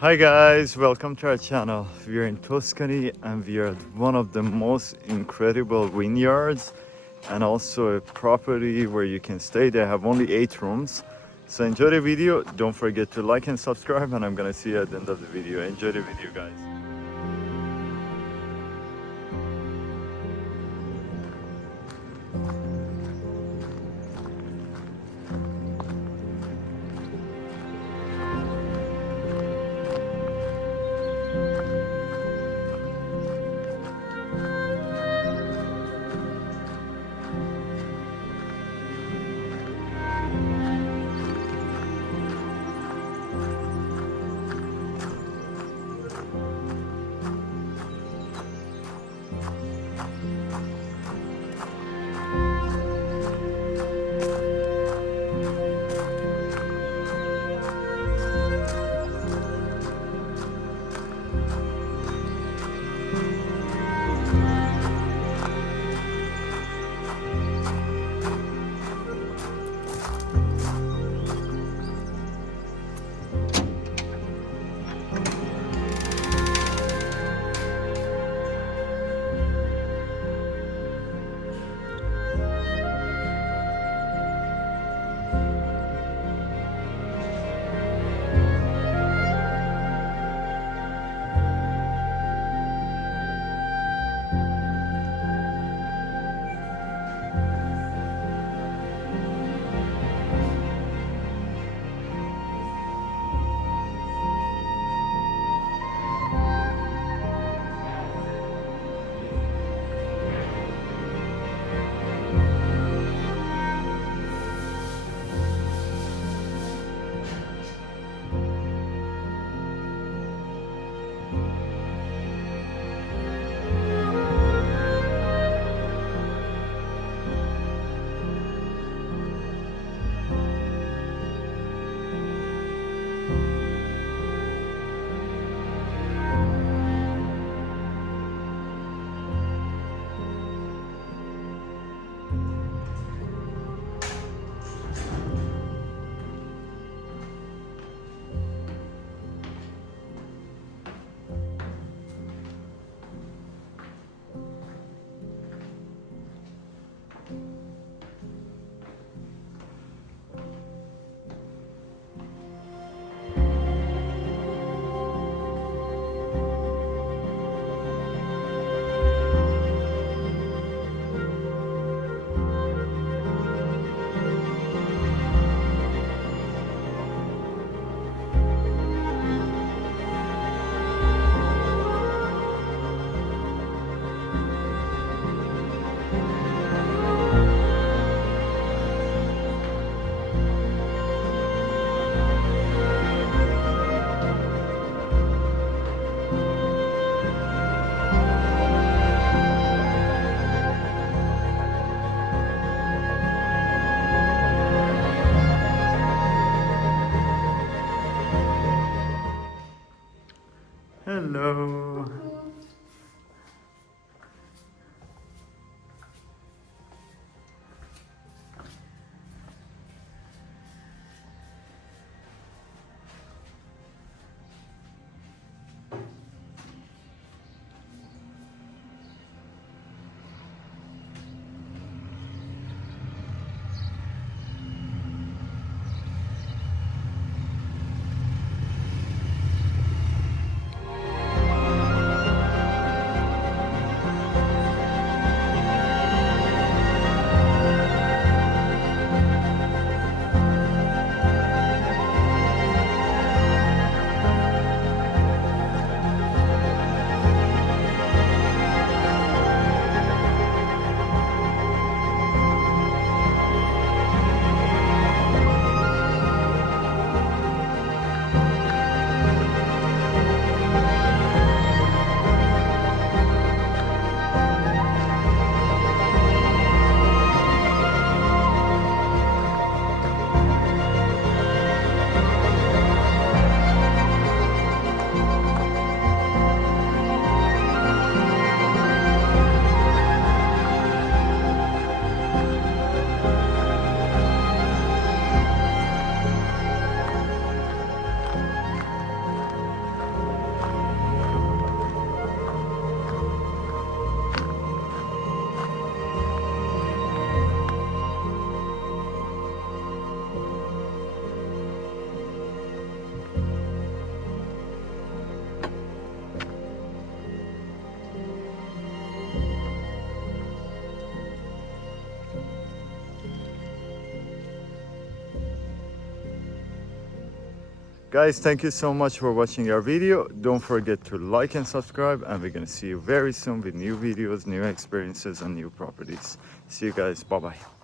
Hi guys, welcome to our channel. We are in Tuscany and we are at one of the most incredible vineyards and also a property where you can stay. They have only 8 rooms. So enjoy the video. Don't forget to like and subscribe, and I'm gonna see you at the end of the video. Enjoy the video guys. Guys, thank you so much for watching our video. Don't forget to like and subscribe, and we're gonna see you very soon with new videos, new experiences, and new properties. See you guys. Bye bye.